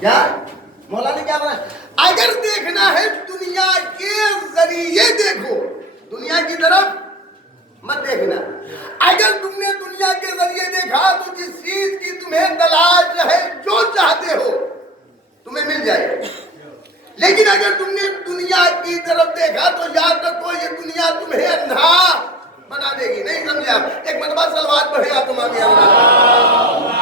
کیا مولا نے کیا بنایا؟ اگر دیکھنا ہے دنیا کے ذریعے دیکھو، دنیا کی طرف مت دیکھنا۔ اگر تم نے دنیا کے ذریعے دیکھا تو جس چیز کی تمہیں تلاش ہے، جو چاہتے ہو تمہیں مل جائے گا۔ لیکن اگر تم نے دنیا کی طرف دیکھا تو یاد رکھو یہ دنیا تمہیں اندھا بنا دے گی۔ نہیں سمجھے آپ؟ ایک مرتبہ صلوات پڑھے آپ تمام اللہ۔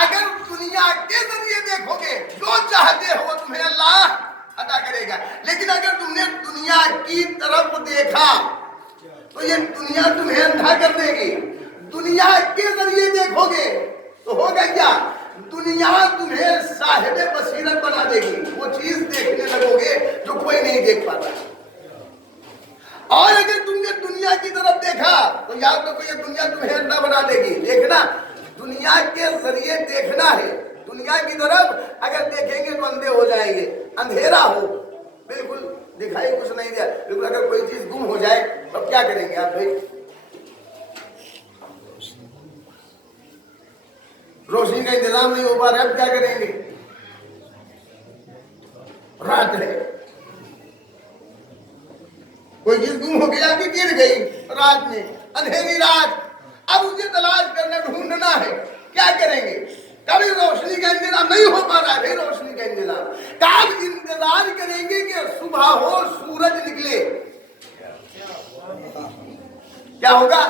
اگر دنیا کے ذریعے دیکھو گے جو چاہتے ہو تمہیں اللہ عطا کرے گا، لیکن اگر تم نے دنیا کی طرف دیکھا تو یہ دنیا تمہیں اندھا کر دے گی۔ دنیا کے ذریعے دیکھو گے تو ہوگا کیا؟ دنیا تمہیں صاحب بصیرت بنا دے گی، وہ چیز دیکھنے لگو گے جو کوئی نہیں دیکھ پاتا۔ اور اگر تم نے دنیا کی طرف دیکھا تو یاد رکھو یہ دنیا تمہیں اندھا بنا دے گی۔ دیکھنا دنیا کے ذریعے دیکھنا ہے، دنیا کی طرف اگر دیکھیں گے تو اندھے ہو جائیں گے۔ اندھیرا ہو، بالکل دکھائی کچھ نہیں دیا، بالکل اگر کوئی چیز گم ہو جائے تو کیا کریں گے آپ بھائی؟ روشنی کا انتظام نہیں ہو پا رہا، اب کیا کریں گے؟ رات ہے، کوئی چیز گم ہو گیا کہ گر گئی رات میں، اندھیری رات، اب اسے تلاش کرنا ڈھونڈنا ہے، کیا کریں گے؟ کبھی روشنی کا انتظام نہیں ہو پا رہا ہے، بھائی روشنی کا انتظام کب انتظار کریں گے کہ صبح ہو، سورج نکلے۔ کیا ہوگا؟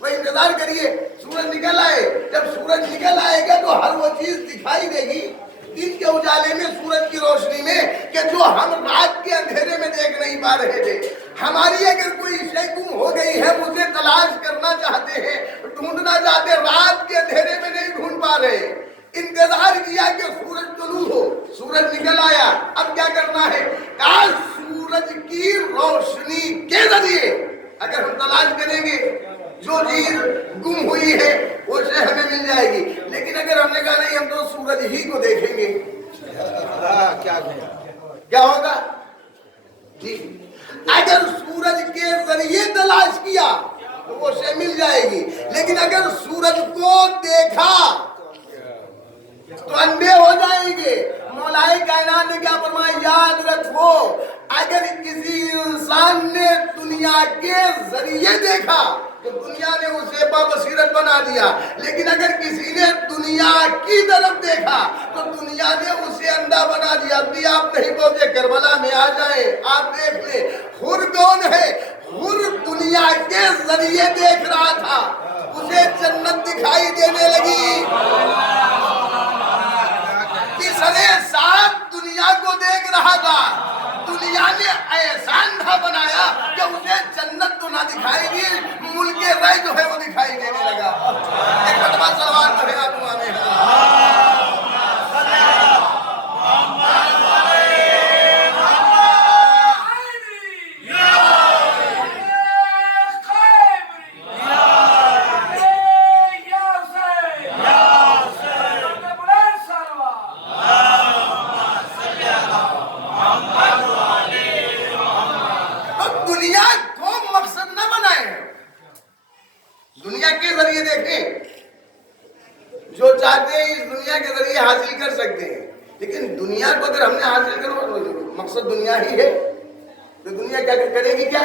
وہ انتظار کریے سورج نکل آئے، جب سورج نکل آئے گا تو ہر وہ چیز دکھائی دے گی دن کے اجالے میں، سورج کی روشنی میں، کہ جو ہم رات کے اندھیرے میں دیکھ نہیں پا رہے تھے۔ ہماری اگر کوئی شے گم ہو گئی ہے، اسے تلاش کرنا چاہتے ہیں، ڈھونڈنا چاہتے ہیں، رات کے اندھیرے میں نہیں ڈھونڈ پا رہے، انتظار کیا کہ سورج طلوع ہو، سورج نکل آیا، اب کیا کرنا ہے؟ کاش سورج کی روشنی کے ذریعے اگر ہم تلاش کریں گے جو چیز گم ہوئی ہے وہ شے ہمیں مل جائے گی۔ لیکن اگر ہم نے کہا نہیں ہم تو سورج ہی کو دیکھیں گے، کیا ہوگا؟ جی اگر سورج کے ذریعے تلاش کیا تو وہ شے مل جائے گی، لیکن اگر سورج کو دیکھا تو اندھے ہو جائیں گے۔ مولا کائنات نے کیا فرمایا؟ یاد رکھو اگر کسی انسان نے دنیا کے ذریعے دیکھا تو دنیا نے اسے بابصیرت بنا دیا، لیکن اگر کسی نے دنیا کی طرف دیکھا تو دنیا نے اسے اندھا بنا دیا۔ ابھی آپ نہیں پہنچے، کربلا میں آ جائیں، آپ دیکھ لیں حر کون ہے؟ حر دنیا کے ذریعے دیکھ رہا تھا، اسے جنت دکھائی دینے لگی۔ تیسرے ساتھ دنیا کو دیکھ رہا تھا، دنیا نے ایسا اندھا بنایا کہ اسے جنت تو نہ دکھائی دی، ملک رہ جو ہے وہ دکھائی دینے لگا۔ ایک مرتبہ صلوات پڑھے آپ امام دنیا کے ذریعے دیکھیں، جو چاہتے ہیں اس دنیا کے ذریعے حاصل کر سکتے ہیں، لیکن دنیا کو اگر ہم نے حاصل کرو مقصد دنیا ہی ہے تو دنیا کیا کرے گی؟ کیا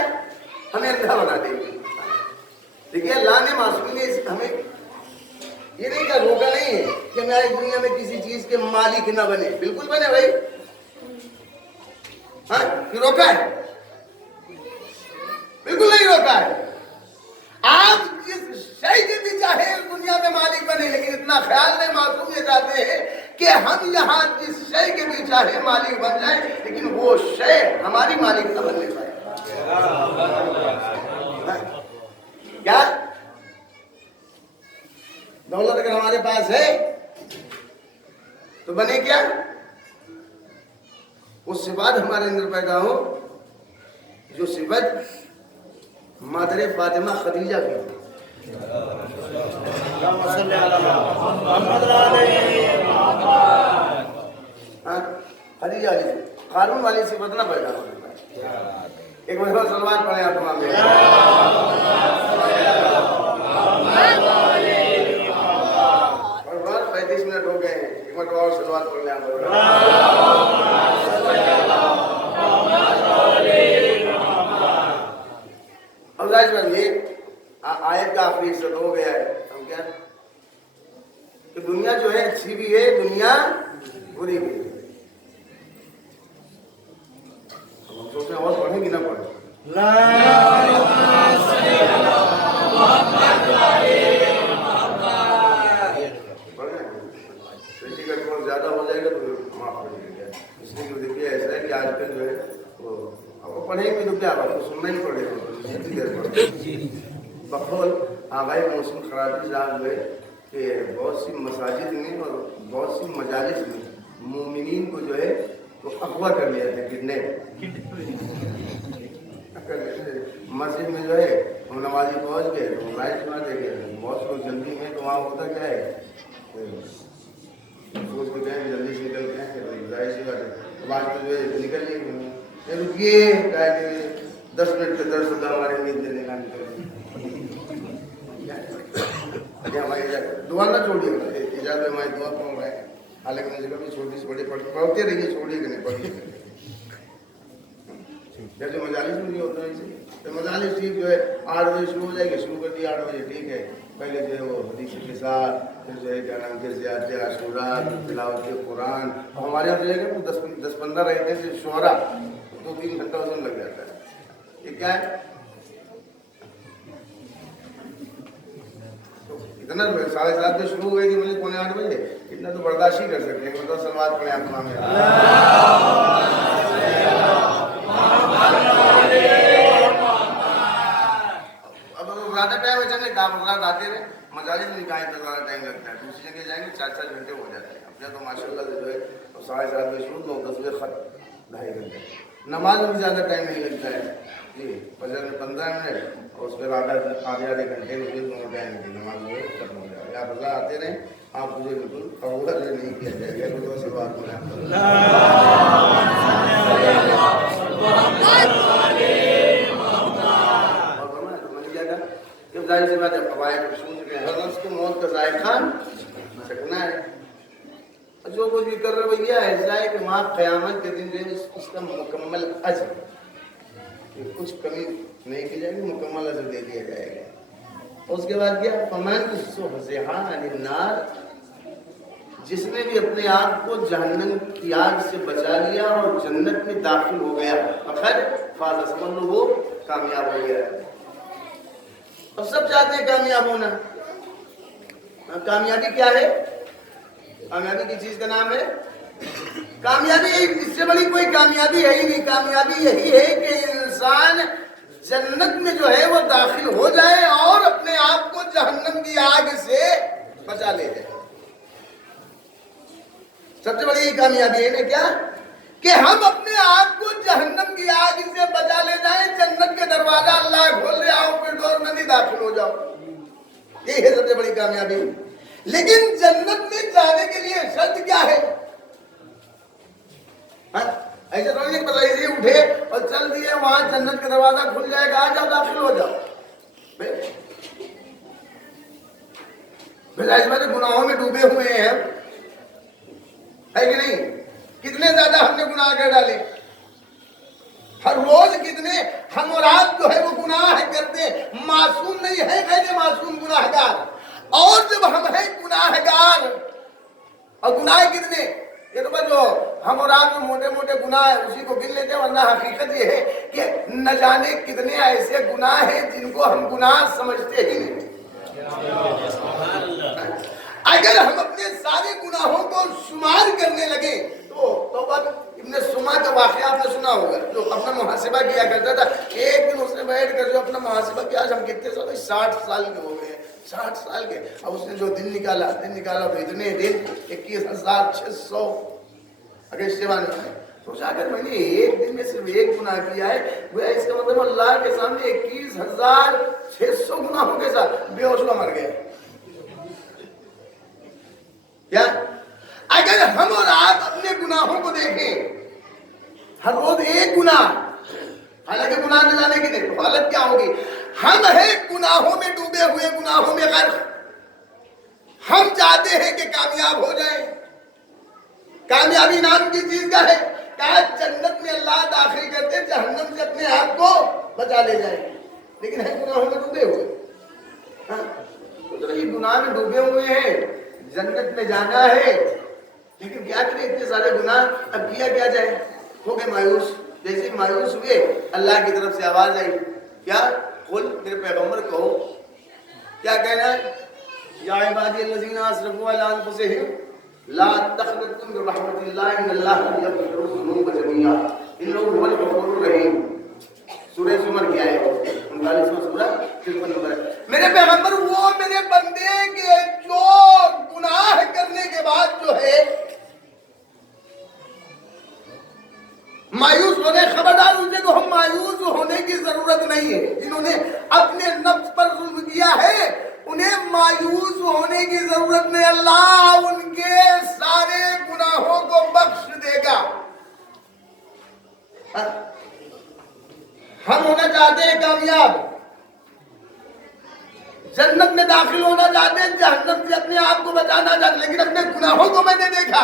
ہمیں اندھا بنا دے گی۔ دیکھیے اللہ نے معصوم نے ہمیں یہ نہیں کہا، روکا نہیں ہے کہ میں اس دنیا میں کسی چیز کے مالک نہ بنے، بالکل بنے بھائی، ہاں روکا ہے؟ بالکل نہیں روکا ہے۔ آپ جس شے کے بھی چاہے اس دنیا میں مالک بنے، لیکن اتنا خیال نہیں، معصوم یہ چاہتے ہیں کہ ہم یہاں جس شے کے بھی چاہے مالک بن جائیں، لیکن وہ شے ہماری مالک نہ بننے پائے۔ کیا دولت اگر ہمارے پاس ہے تو بنے کیا؟ وہ صفات ہمارے اندر پیدا ہو جو صفت مادر فاطمہ خدیجہ کی تھی. خدیجہ علی قارون والی صفت نہ پیدا ہو. ایک مرتبہ سلوات پڑھیں آپ تمام. اور 35 منٹ ہو گئے ہیں. ایک مرتبہ اور سلوات پڑھ لیں آپ. اب ظاہر بات یہ آیت کا آخری حصہ ہو گیا ہے. ہم کیا کہ دنیا جو ہے اچھی بھی ہے, دنیا بری بھی ہے. ہم سوچتے ہیں اور پڑھیں گی نہ پڑھیں. زیادہ ہو جائے گا تو معاف کر دیجیے. اس لیے کہ دیکھیے ایسا ہے کہ آج کل جو ہے وہ پڑھیں گے تو کیا آپ کو سننا ہی پڑے گا. جتنی دیر پڑھیں بقول آبائی موسم خرابی صاحب جو ہے کہ بہت سی مساجد میں اور بہت سی مجالس میں مومنین کو جو ہے وہ اغوا کر لیا تھا. کتنے مسجد میں جو ہے ہم نمازی پہنچ گئے تو لائٹ سنا دے گئے. بہت لوگ جلدی میں تو وہاں ہوتا کیا ہے سوچ کے گئے جلدی سے نکل گئے. ظاہر سی بات ہے بعد میں جو ہے نکل گئے. رکیے 10 منٹ کے درس ہوتا ہمارے نیند دینے کا نکل ہماری دعا نہ چھوڑیے. اجازت ہماری دعا پڑھ رہے ہیں. حالانکہ میں نے کبھی چھوٹی سے بڑی پڑھتے رہیے, چھوڑیے کہ نہیں پڑھیے. جیسے مجالس میں نہیں ہوتا ہے اسے مجالس ٹھیک جو ہے 8 بجے شروع ہو جائے گی, شروع کر دیا 8 بجے ٹھیک ہے. پہلے جو ہے وہ حدیث کے ساتھ پھر جو ہے کیا نام کے زیادت عاشورہ تلاوت قرآن. ہمارے یہاں جو ہے کہ 10-15 رہتے ہیں شعرا 2-3 گھنٹہ اس میں لگ جاتا ہے. یہ کیا ہے اتنا 7:30 بجے شروع ہو گئی تھی مجھے 7:45 بجے. اتنا تو برداشت ہی کر سکتے ہیں. مطلب سلوات پڑھیں آپ تمام. اب زیادہ ٹائم ہو جائے گا حضرات آتے رہے. مجالس میں کہاں اتنا زیادہ ٹائم لگتا ہے. دوسری جگہ جائیں گے 4-4 گھنٹے ہو جاتے ہیں. اپنے تو ماشاء اللہ سے جو ہے 7:30 بجے شروع 9-10 بجے ختم 2.5 گھنٹے. نماز میں بھی زیادہ ٹائم نہیں لگتا ہے جی. فجر میں 15 منٹ اور اس کے بعد آدھے گھنٹے میں دونوں ٹائم کی نماز جو ہے ختم ہو جائے گا. آپ حضرات آتے رہیں. آپ مجھے بالکل قبول نہیں کیا جائے گا. تو سے بات میں جب ظاہر سی بات ہے قواعد اصول کے ہر نفس کو موت کا ذائقہ چکھنا ہے. جو کچھ بھی کر رہے وہ یہ ایسا ہے کہ وہاں قیامت کے دن جو ہے اس کا مکمل اجر کچھ کمی نہیں کی جائے گی, مکمل اجر دے دیا جائے گا. اس کے بعد کیا فمن زحزح عن النار, جس نے بھی اپنے آپ کو جہنم کی آگ سے بچا لیا اور جنت میں داخل ہو گیا فقط فاز, سمجھ لو وہ کامیاب ہو گیا. اب سب چاہتے ہیں کامیاب ہونا. کامیابی کیا ہے؟ کامیابی کی چیز کا نام ہے کامیابی. اس سے بڑی کوئی کامیابی ہے ہی نہیں. کامیابی یہی ہے کہ انسان جنت میں جو ہے وہ داخل ہو جائے اور اپنے آپ کو جہنم کی آگ سے بچا لے جائے. سب سے بڑی کامیابی ہے نا کیا کہ ہم اپنے آپ کو جہنم کی آگ سے بچا لے جائیں. جنت کے دروازہ اللہ کھول دے, آؤ پھر ڈور میں نہیں داخل ہو جاؤ. یہ ہے سب سے بڑی کامیابی. لیکن جنت میں جانے کے لیے شرط کیا ہے؟ ایسے تو نہیں پتہ ایسے اٹھے اور چل دیے وہاں جنت کا دروازہ کھل جائے گا, آ جاؤ داخل ہو جاؤ. اس میں گناہوں میں ڈوبے ہوئے ہیں ہے کہ نہیں. کتنے زیادہ ہم نے گناہ کر ڈالے. ہر روز کتنے ہم اور آپ جو ہے وہ گناہ کرتے. معصوم نہیں ہے غیر معصوم گناہ گار. اور جب ہم ہیں گناہ گار اور گناہ کتنے, یہ تو بس جو ہم اور آپ جو موٹے موٹے گناہ ہیں اسی کو گن لیتے ہیں. ورنہ حقیقت یہ ہے کہ نہ جانے کتنے ایسے گناہ ہیں جن کو ہم گناہ سمجھتے ہی نہیں. اگر ہم اپنے سارے گناہوں کو شمار کرنے لگے تو ابن سما کا واقعہ آپ نے سنا ہوگا, جو اپنا محاسبہ کیا کرتا تھا. ایک دن اس نے بیٹھ کر جو اپنا محاسبہ کیا, ہم کتنے سال 60 سال کے ہو گئے, 60 سال کے. اب اس نے جو دن نکالا تو اتنے دن 21,600 اگر استعمال سوچا اگر میں نے ایک دن میں صرف ایک گناہ کیا ہے گویا اس کا مطلب اللہ کے سامنے 21,600 گناہوں کے ساتھ بے ہوشلا مر گئے. کیا اگر ہم اور آپ اپنے گناہوں کو دیکھیں ہر روز ایک گناہ, حالانکہ گناہ نہ جانے کی نہیں, تو حالت کیا ہوگی؟ ہم ہیں گناہوں میں ڈوبے ہوئے, گناہوں میں غرق. ہم چاہتے ہیں کہ کامیاب ہو جائیں. کامیابی نام کی چیز کا ہے, کہا جنت میں اللہ داخل کرتے, جہنم سے اپنے آپ کو بچا لے جائیں, لیکن ہے گناہوں میں ڈوبے ہوئے. تو یہ گناہ میں ڈوبے ہوئے ہیں, جنت میں جانا ہے, لیکن کیا کریں اتنے سارے گناہ, اب کیا کیا جائے؟ ہو گئے مایوس. جیسے مایوس ہوئے اللہ کی طرف سے آواز آئی, کیا قل, میرے پیغمبر کہو, کیا کہنا ہے؟ یا عبادی الذین اسرفوا علی انفسہم لا تقنطوا من رحمت اللہ ان اللہ یغفر الذنوب جميعا انہ هو الغفور الرحیم. سورہ زمر کی آیت 39واں سورہ 53 نمبر ہے. میرے پیغمبر وہ میرے بندے کے جو گناہ کرنے کے بعد جو ہے مایوس ہونے, خبردار ان سے تو ہم مایوس ہونے کی ضرورت نہیں ہے. جنہوں نے اپنے نفس پر ظلم کیا ہے انہیں مایوس ہونے کی ضرورت نہیں, اللہ ان کے سارے گناہوں کو بخش دے گا. ہم ہونا چاہتے ہیں کامیاب, جنت میں داخل ہونا چاہتے ہیں, جہنم سے اپنے آپ کو بچانا چاہتے ہیں, لیکن اپنے گناہوں کو میں نے دیکھا.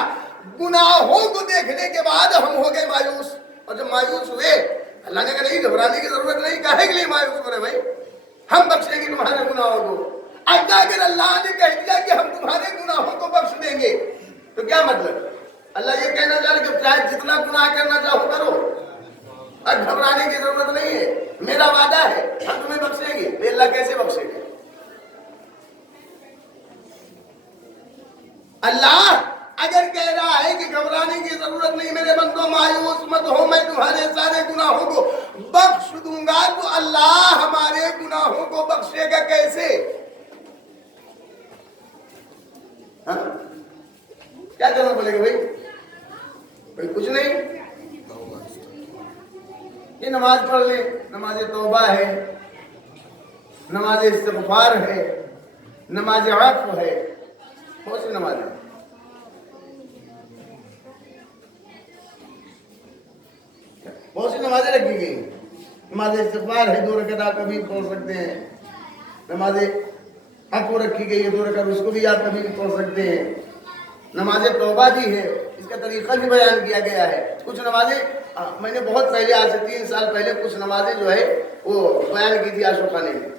گناہوں کو دیکھنے کے بعد ہم ہو گئے مایوس, اور جب مایوس ہوئے اللہ نے کہا نہیں گھبرانے کی ضرورت نہیں. کہے کے لیے مایوس ہو رہے بھائی, ہم بخشیں گے تمہارے گناہوں کو. اگر اللہ نے کہہ دیا کہ ہم تمہارے گناہوں کو بخش دیں گے تو کیا مطلب؟ اللہ یہ کہنا چاہ رہے کہ چاہے جتنا گناہ کرنا چاہو کرو, اور گھبرانے کی ضرورت نہیں ہے, میرا وعدہ ہے ہم تمہیں بخشیں گے. اللہ کیسے بخشے گا؟ اللہ اگر کہہ رہا ہے کہ گھبرانے کی ضرورت نہیں, میرے بندو مایوس مت ہو, میں تمہارے سارے گناہوں کو بخش دوں گا, تو اللہ ہمارے گناہوں کو بخشے گا کیسے؟ کیا کرنا پڑے گا بھائی؟ کچھ نہیں, یہ نماز پڑھ لیں, نماز توبہ ہے, نماز استغفار ہے, نماز عفو ہے, بہت سی نمازیں. بہت سی نمازیں رکھی گئی. نماز استغفار ہے, 2 رکعت آپ کبھی پڑھ سکتے ہیں. نماز عفو رکھی گئی ہے, 2 رکعت اس کو بھی آپ کبھی پڑھ سکتے ہیں. نماز توبہ بھی ہے, اس کا طریقہ بھی بیان کیا گیا ہے. کچھ نمازیں میں نے بہت پہلے, آج سے 3 سال پہلے کچھ نمازیں جو ہے وہ بیان کی تھی عاشور خانے میں,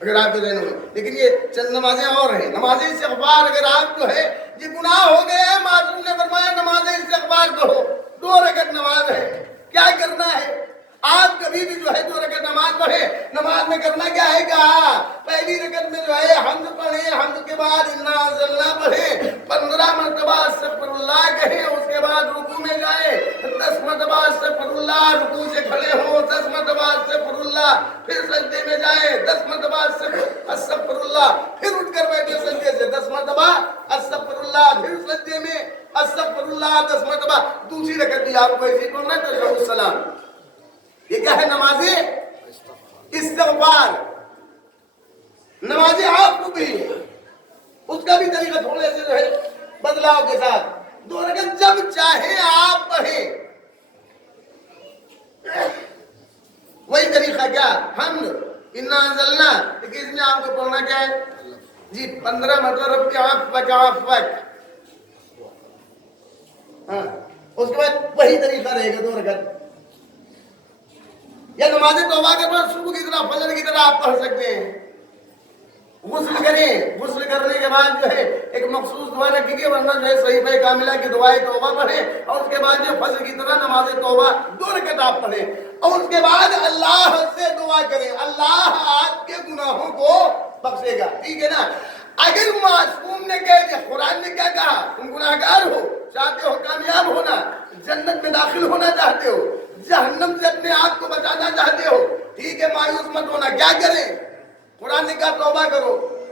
اگر آپ کے ذہن میں, لیکن یہ چند نمازیں اور ہیں. نماز استغفار, اگر آپ جو ہے یہ گناہ ہو گئے ہیں, معصوم نے فرمایا نماز استغفار پڑھو, 2 رکعت نماز ہے. کیا کرنا ہے؟ آپ کبھی بھی جو ہے 2 رکعت نماز پڑھے, نماز میں کرنا کیا ہے؟ کہا پہلی رکعت میں جو ہے حمد پڑھیں, حمد کے بعد انا انزلنا پڑھیں, 15 مرتبہ استغفر اللہ کہیں, اس کے بعد رکوع میں جائیں, 10 مرتبہ استغفر اللہ, رکوع سے کھڑے ہوں, 10 مرتبہ استغفر اللہ, پھر سجدے میں جائیں, 10 مرتبہ استغفر اللہ, پھر اٹھ کر بیٹھے سجدے سے, 10 مرتبہ استغفر اللہ, پھر سجدے میں استغفر اللہ 10 مرتبہ. دوسری رکعت بھی آپ کو ایسے ہی پڑھنا ہے, تشہد السلام. یہ کیا ہے؟ نماز استغفار. نماز عفو بھی, اس کا بھی طریقہ تھوڑے سے جو ہے بدلاؤ کے ساتھ, 2 رکعت جب چاہے آپ پڑھیں. وہی طریقہ کیا؟ حمد, انا انزلنا, لیکن اس میں آپ کو پڑھنا کیا ہے جی؟ 15 مرتبہ رب کے عفوک عفوک. اس کے بعد وہی طریقہ رہے گا 2 رکعت. یا نماز توبہ کے بعد صبح کی طرح, فجر کی طرح آپ پڑھ سکتے ہیں. غسل کریں, غسل کرنے کے بعد جو ہے ایک مخصوص دعا رکھیں گے, ورنہ جو ہے صحیفہ کاملہ کی دعائے توبہ پڑھیں, اور اس کے بعد جو فجر کی طرح نماز توبہ 2 رکعت آپ پڑھیں, اور اس کے بعد اللہ سے دعا کریں, اللہ آپ کے گناہوں کو بخشے گا. ٹھیک ہے نا؟ اگر معصوم نے کہہ دیا, قرآن نے کیا کہا؟ تم گناہگار ہو, چاہتے ہو کامیاب ہونا, جنت میں داخل ہونا چاہتے ہو, جہنم سے اپنے آپ کو بچانا چاہتے ہو, ٹھیک ہے مایوس مت ہونا. کیا کریں؟ قرآن نے کہا توبہ کرو,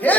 6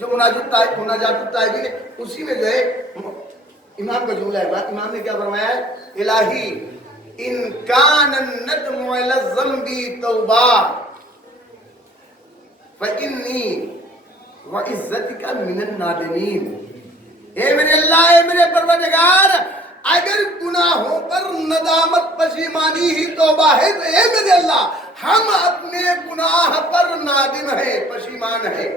جو مناجات الطائبین ہے اسی میں جو ہے امام کا جملہ ہے. امام نے کیا فرمایا ہے؟ الہی ان کان الندم علی الذنب توبہ فإنی وعزتک من النادمین. اے میرے اللہ، اے میرے پروردگار، اگر گناہوں پر ندامت پشیمانی ہی توبہ ہے تو اے میرے اللہ ہم اپنے گناہ پر نادم ہیں، پشیمان ہیں.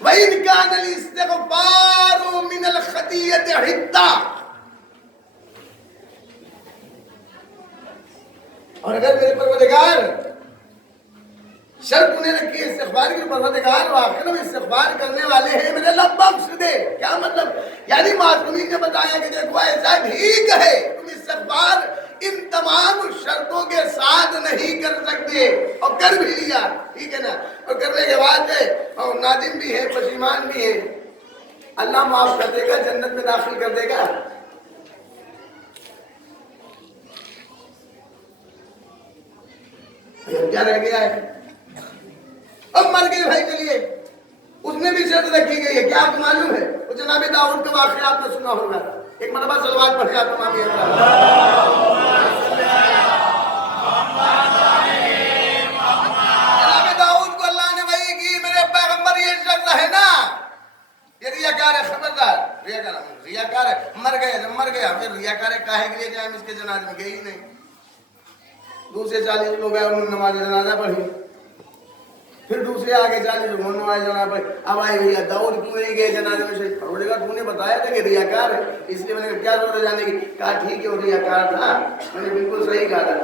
وَإِنْ كَانَ الْإِسْتِغْفَارُ مِنَ الْخَطِيَّةِ حِتَّى. اور اگر میرے پروردگار شرط انہیں رکھی استغفار کی، پروردگار آخر میں استغفار کرنے والے ہیں، میرے اللہ بخش دے. کیا مطلب؟ یعنی معصومین نے بتایا کہ دیکھو ایسا ٹھیک ہے تم استغفار ان تمام شرطوں کے ساتھ نہیں کر سکتے، اور کر بھی لیا، ٹھیک ہے نا، اور کرنے کے بعد اور نادم بھی ہے، پشیمان بھی ہے، اللہ معاف کر دے گا، جنت میں داخل کر دے گا. کیا رہ گیا ہے؟ اب مر گئے بھائی، چلیے اس میں بھی شرط رکھی گئی ہے. کیا آپ کو معلوم ہے؟ وہ جناب داؤد کا واقعہ آپ نے سنا ہوگا. ایک مرتبہ صلوات پڑھے آپ تمام. جناب داؤد کو اللہ نے وحی کی، میرے پیغمبر یہ شرط ہے نا، یہ ریاکار ہے، خبردار ریاکار ہے. مر گئے، جب مر گیا پھر ریاکار کاہے کے لیے جائیں، ہم اس کے جنازے میں گئے ہی نہیں. دوسرے 40 لوگ آئے، انہوں نے نماز جنازہ پڑھی. پھر دوسرے آگے 40 لوگ نماز جنازہ پڑھی. اب آئے بھیا داؤد کیوں نہیں گئے جنازے میں شریک؟ پروردگار تو نے بتایا تھا کہ ریاکار ہے، اس لیے میں نے کیا ضرورت ہے جانے کی؟ کہا ٹھیک ہے وہ ریاکار تھا، میں نے بالکل صحیح کہا تھا،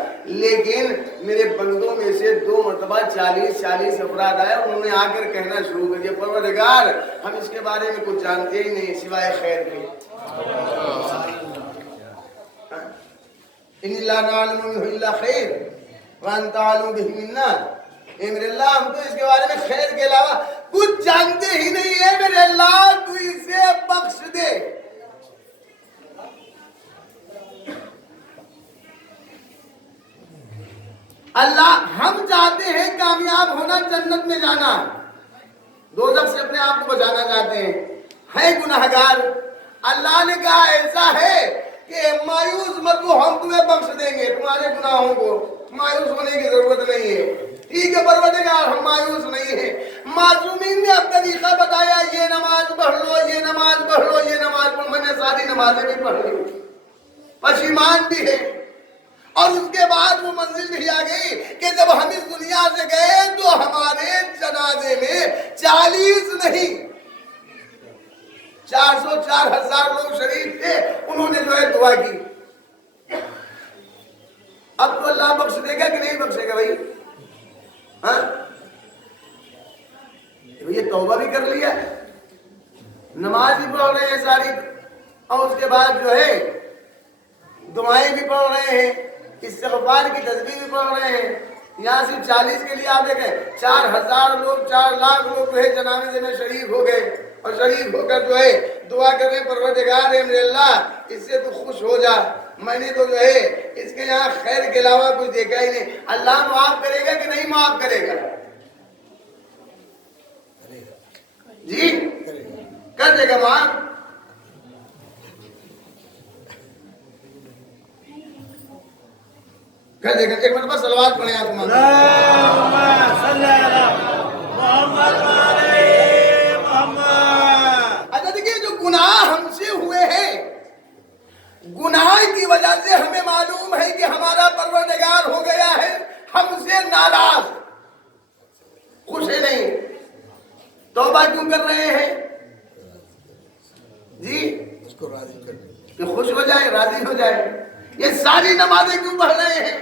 لیکن میرے بندوں میں سے 2 مرتبہ 40 افراد آئے، انہوں نے آ کر کہنا شروع کر دیا پروردگار ہم اس کے بارے میں کچھ جانتے ہی نہیں سوائے خیر کے. ان لا نعلم منه الا خیر وانت عالم به منا. اے میرے اللہ ہم تو اس کے بارے میں خیر کے علاوہ کچھ جانتے ہی نہیں ہے، میرے اللہ تو اسے بخش دے. اللہ ہم چاہتے ہیں کامیاب ہونا، جنت میں جانا، دوزخ سے اپنے آپ کو بچانا چاہتے ہیں، ہے گناہگار. اللہ نے کہا ایسا ہے کہ مایوس مت ہو، ہم تمہیں بخش دیں گے تمہارے گناہوں کو، مایوس ہونے کی ضرورت نہیں ہے. ٹھیک ہے پروردگار ہم مایوس نہیں ہیں. معصومین نے اب طریقہ بتایا، یہ نماز پڑھ لو، یہ نماز پڑھ لو، یہ نماز پڑھ. میں نے ساری نمازیں بھی پڑھ لی، پشیمان بھی ہے. اور اس کے بعد وہ منزل بھی آ گئی کہ جب ہم اس دنیا سے گئے تو ہمارے جنازے میں 40 نہیں 404,000 لوگ شریک تھے. انہوں نے جو ہے دعا کی. اب تو اللہ بخش دے گا کہ نہیں بخشے گا بھائی؟ ہاں یہ توبہ بھی کر لیا، نماز بھی پڑھ رہے ہیں ساری، اور اس کے بعد جو ہے دعائیں بھی پڑھ رہے ہیں، استغفار کی تسبیح بھی پڑھ رہے ہیں. یہاں صرف 40 کے لیے آپ دیکھیں 4,000 لوگ 4 لاکھ لوگ جو ہے جنازے میں شریک ہو گئے، اور شریک ہو کر جو ہے دعا کر رہے ہیں پروردگار ہے میرے اللہ اس سے تو خوش ہو جا، میں نے تو جو ہے اس کے یہاں خیر کے علاوہ کچھ دیکھا ہی نہیں. اللہ معاف کرے گا کہ نہیں معاف کرے گا؟ جی کر دے گا معاف. کر دے گا. ایک مرتبہ صلوات پڑھیں آپ اچھا دیکھیے جو گناہ ہم سے ہوئے ہیں، گناہ کی وجہ سے ہمیں معلوم ہے کہ ہمارا پروردگار ہو گیا ہے ہم سے ناراض، خوش ہے نہیں. توبہ کیوں کر رہے ہیں؟ جی اس کو راضی کرنے کہ خوش ہو جائے، راضی ہو جائے. یہ ساری نمازیں کیوں پڑھ رہے ہیں؟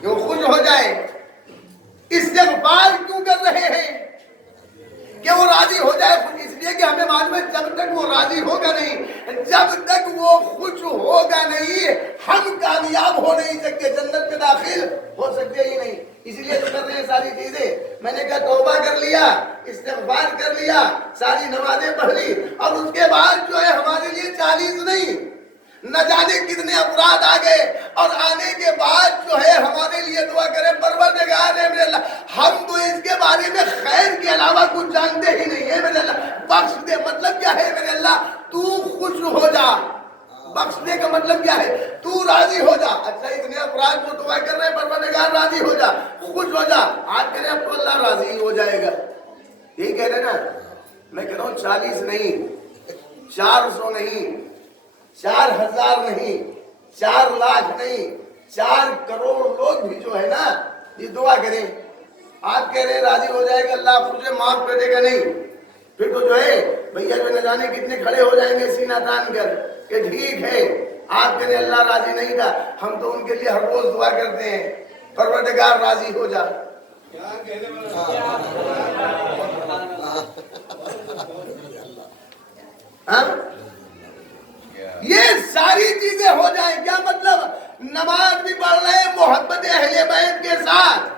کہ وہ خوش ہو جائے. استغفار کیوں کر رہے ہیں؟ کہ وہ راضی ہو جائے. اس لیے کہ ہمیں معلوم ہے جب تک وہ راضی ہوگا نہیں، جب تک وہ خوش ہوگا نہیں، ہم کامیاب ہو نہیں سکتے، جنت میں داخل ہو سکتے ہی نہیں. اسی لیے تو کر رہے ہیں ساری چیزیں. میں نے کہا توبہ کر لیا، استغفار کر لیا، ساری نمازیں پڑھ لی، اور اس کے بعد جو ہے ہمارے لیے 40 نہیں نہ جانے کتنے افراد آ گئے اور آنے کے بعد جو ہے ہمارے لیے دعا کریں پروردگار ہے میرے اللہ ہم تو اس کے بارے میں خیر کے علاوہ کچھ جانتے ہی نہیں ہے میرے اللہ بخش دے مطلب کیا ہے میرے اللہ تو خوش ہو جا بخشنے کا مطلب کیا ہے تو راضی ہو جا اچھا اتنے افراد کو دعا کر رہے ہیں پروردگار راضی ہو جا خوش ہو جا آج کرے اب تو اللہ راضی ہو جائے گا یہی کہہ رہے نا میں کہہ رہا ہوں 40 نہیں 400 نہیں 4000 نہیں 4 لاکھ نہیں 4 کروڑ لوگ بھی جو ہے نا یہ دعا کریں آپ کہہ رہے ہیں راضی ہو جائے گا اللہ مجھے معاف کر دے گا نہیں پھر تو جو ہے بھیا جو نہ جانے کتنے کھڑے ہو جائیں گے سینہ تان کر کہ ٹھیک ہے آپ کہہ رہے اللہ راضی نہیں تھا ہم تو ان کے لیے ہر روز دعا کرتے ہیں پروردگار راضی ہو جا یہ ساری چیزیں ہو جائیں کیا مطلب نماز بھی پڑھ رہے ہیں محبت اہل بیت کے ساتھ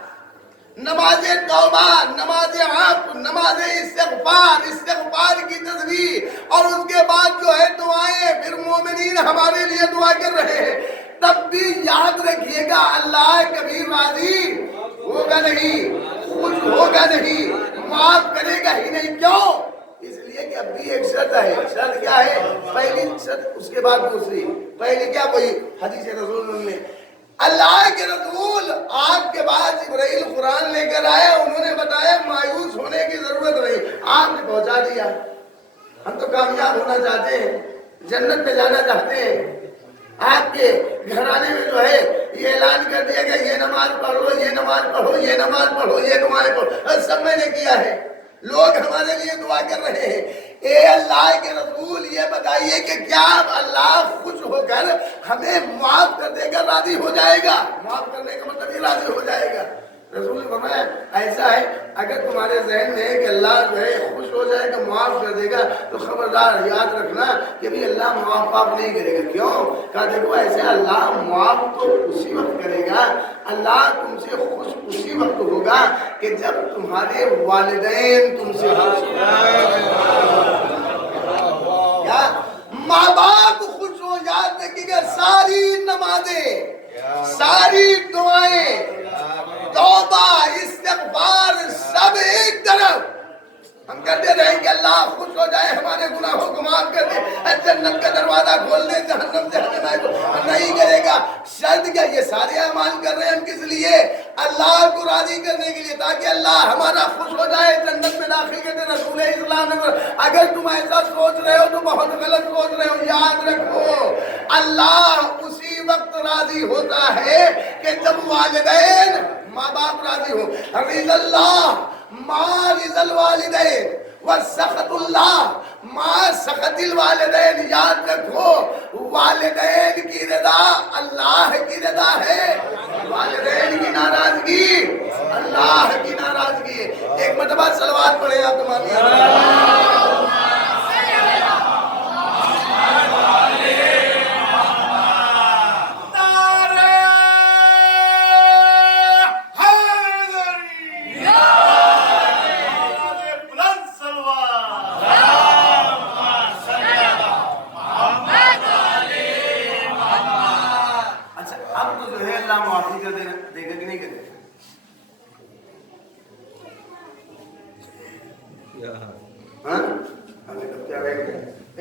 نماز توبہ نماز عفو نماز استغفار کی تصویر اور اس کے بعد جو ہے دعائیں پھر مومنین ہمارے لیے دعا کر رہے ہیں تب بھی یاد رکھیے گا اللہ کبھی راضی ہوگا نہیں خوش ہوگا نہیں معاف کرے گا ہی نہیں کیوں اس لیے کہ اب بھی ایک شرط ہے شرط کیا ہے پہلی شرط اس کے بعد دوسری پہلی کیا وہی حدیث رسول میں اللہ کے رسول آپ کے بعد جبرائیل قرآن لے کر آئے انہوں نے بتایا مایوس ہونے کی ضرورت نہیں آپ نے پہنچا دیا ہم تو کامیاب ہونا چاہتے ہیں جنت پہ جانا چاہتے ہیں آپ کے گھرانے میں جو ہے یہ اعلان کر دیا کہ یہ نماز پڑھ لو یہ نماز پڑھو یہ نماز پڑھو یہ دعائیں پڑھو سب میں نے کیا ہے لوگ ہمارے لیے دعا کر رہے ہیں اے اللہ کے رسول یہ بتائیے کہ کیا اللہ خوش ہو کر ہمیں معاف کر دے گا راضی ہو جائے گا معاف کرنے کا مطلب یہ راضی ہو جائے گا رسول نے فرمایا ایسا ہے اگر تمہارے ذہن میں ہے کہ اللہ جو ہے خوش ہو جائے گا معاف کر دے گا تو خبردار یاد رکھنا کہ بھی اللہ معاف نہیں کرے گا کیوں کہا دیکھو ایسے اللہ معاف تو اسی وقت کرے گا اللہ تم سے خوش اسی وقت ہوگا کہ جب تمہارے والدین تم سے خوش کیا ماں باپ خوش ہو یاد رکھیے گا ساری نمازیں ساری دعائیں توبہ استغفار سب ایک طرف ہم کہتے رہیں کہ اللہ خوش ہو جائے ہمارے گناہوں کو معاف کر دے جنت کا دروازہ کھول دے جہنم سے ہمیں نہیں کرے گا شرط کیا یہ سارے اعمال کر رہے ہیں ہم کس لیے اللہ کو راضی کرنے کے لیے تاکہ اللہ ہمارا خوش ہو جائے جنت میں داخل کر دے رسول اسلام نے اگر تم ایسا سوچ رہے ہو تو بہت غلط سوچ رہے ہو یاد رکھو اللہ اسی وقت راضی ہوتا ہے کہ جب والدین ماں باپ راضی ہو رضی اللہ ما رضا الوالدین وسخط اللہ ما سخط الوالدین یاد رکھو والدین کی رضا اللہ کی رضا ہے والدین کی ناراضگی اللہ کی ناراضگی ایک مرتبہ صلوات پڑھیں آپ تمہاری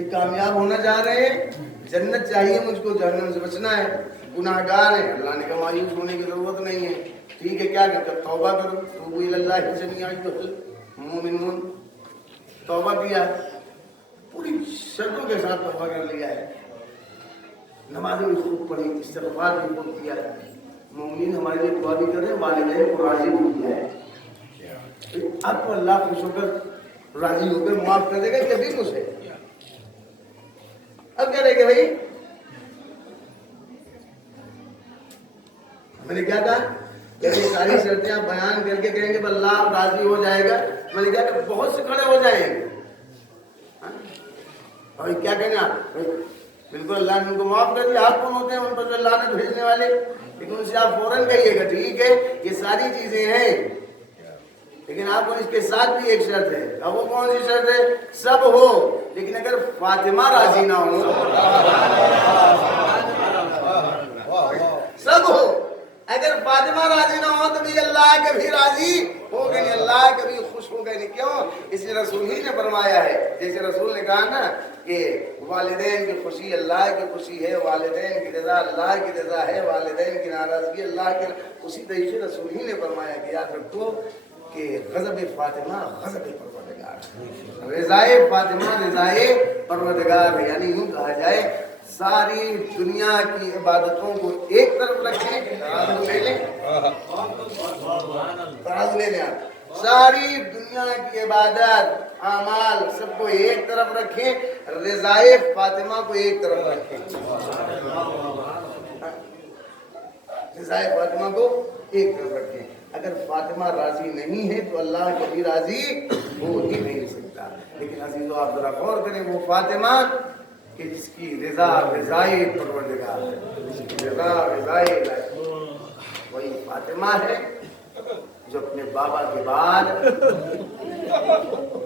کامیاب ہونا چاہ رہے ہیں جنت چاہیے مجھ کو جہنم سے بچنا ہے گناہگار ہے اللہ نے کہا مایوس ہونے کی ضرورت نہیں ہے ٹھیک ہے کیا کرتے توبہ کرو توبوا الی اللہ جمیعا ایھا المؤمنون توبہ کیا پوری شرطوں کے ساتھ توبہ کر لیا ہے نمازیں بھی خوب پڑھی استغفار بھی خوب کیا ہے مومنین ہمارے لیے دعا بھی کر رہے ہیں والدین کو راضی بھی کیا ہے اب تو اللہ خوش ہو کر راضی ہو کر معاف کر دے گا کبھی مجھے اب کہہ رہے کہ بھائی میں نے کیا کہا کہ یہ ساری شرطیں آپ بیان کر کے کہیں گے اللہ راضی ہو جائے گا میں نے کہا کہ بہت سے کھڑے ہو جائیں گے اور کیا کہیں گے آپ بالکل اللہ نے ان کو معاف کر دیا آپ کون ہوتے ہیں ان پر جو اللہ نے بھیجنے والے لیکن ان سے آپ فوراً کہیے گا ٹھیک ہے یہ ساری چیزیں ہیں لیکن آپ کو اس کے ساتھ بھی ایک شرط ہے اب وہ کون سی شرط ہے سب ہو لیکن اگر فاطمہ راضی نہ ہو سب ہو، اگر فاطمہ راضی نہ ہو تو بھی اللہ کبھی راضی ہو گئے نہیں، اللہ کبھی خوش ہو گئے نہیں. کیوں؟ اس لیے رسول ہی نے فرمایا ہے، جیسے رسول نے کہا نا کہ والدین کی خوشی اللہ کی خوشی ہے، والدین کی رضا اللہ کی رضا ہے، والدین کی ناراضگی اللہ کی. اسی طریقے رسول ہی نے فرمایا کہ یاد رکھو کہ غضب فاطمہ غضب پروردگار، رضائے فاطمہ رضائے پروردگار ہے. یعنی یوں کہا جائے ساری دنیا کی عبادتوں کو ایک طرف رکھیں، ترازو لے لیں، ترازو لے لیں آپ، ساری دنیا کی عبادت اعمال سب کو ایک طرف رکھیں، رضائے فاطمہ کو ایک طرف رکھیں، رضائے فاطمہ کو ایک طرف رکھیں. اگر فاطمہ راضی نہیں ہے تو اللہ کبھی راضی ہو ہی نہیں سکتا. لیکن عزیزو آپ ذرا غور کریں، وہ فاطمہ کہ جس کی رضا رضائے پروردگار ہے، جس کی رضا رضائے الہی، وہی فاطمہ ہے جو اپنے بابا کے بعد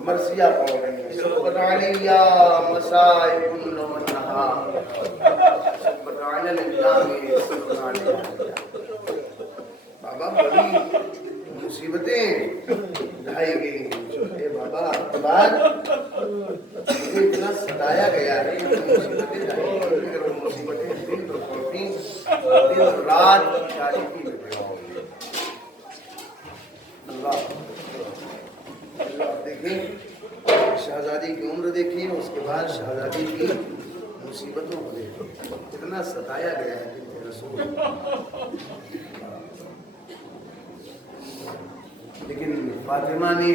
مرثیہ پڑھ رہی ہے. سبحان علیہ مصائب النہار، سبحان اللہ، سبحان اللہ. بابا بڑی مصیبتیں ڈھائی گئی ہیں. اے بابا آپ کے بعد مجھے اتنا ستایا گیا ہے، مصیبتیں ڈھائی گئی، اگر وہ مصیبتیں دن تو پڑتی دن رات تاریخی میں پیدا ہوگی. اللہ دیکھیں شہزادی کی عمر دیکھیں، اس کے بعد شہزادی کی مصیبتوں کو دیکھیں، کتنا ستایا گیا ہے بنت رسول. لیکن فاطمہ نے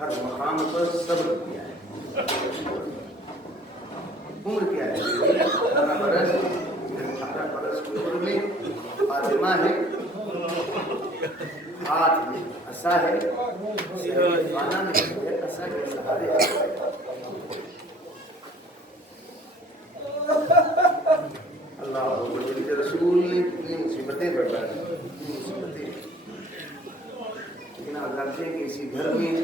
ہر مقام پر صبر کیا ہے. عمر کیا ہے؟ 18 برس کی عمر میں فاطمہ ہے، ہاتھ میں عصا ہے، خانہ میں ہے، عصا کے سہارے. اللہ بنت رسول نے کتنی مصیبتیں برداشت کی، کتنی مصیبتیں. لیکن آپ جانتے ہیں کہ اسی گھر میں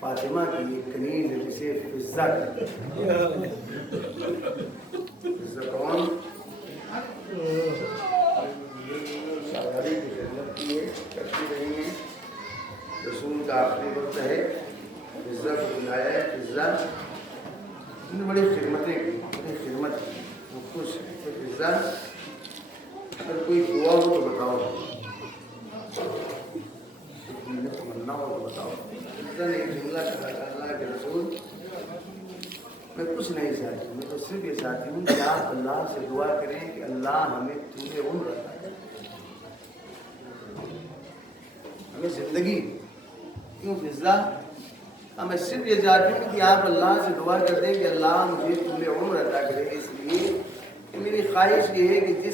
فاطمہ کی ایک کنیز ہے جسے فضہ کہتے ہیں. فضہ کون؟ شہزادی کی خدمت کی ہے، کرتی رہی ہیں. رسول کا آخری وقت ہے، فضہ کو بلایا ہے. فضہ نے بڑی خدمتیں کی، بڑی خدمت کی. وہ خوش ہے کہ فضہ اگر کوئی دعا ہو تو بتاؤ، تمنا ہو تو بتاؤ. فضہ نے ایک جملہ کہا کہ اللہ کے رسول میں کچھ نہیں چاہتی ہوں، میں تو صرف یہ چاہتی ہوں کہ آپ اللہ سے دعا کریں کہ اللہ ہمیں طول عمر عطا کرے، ہمیں زندگی. کیوں فضہ؟ میں صرف یہ چاہتی ہوں کہ آپ اللہ سے دعا کر دیں کہ اللہ مجھے طول عمر عطا کرے، اس لیے کہ میری خواہش یہ ہے کہ جس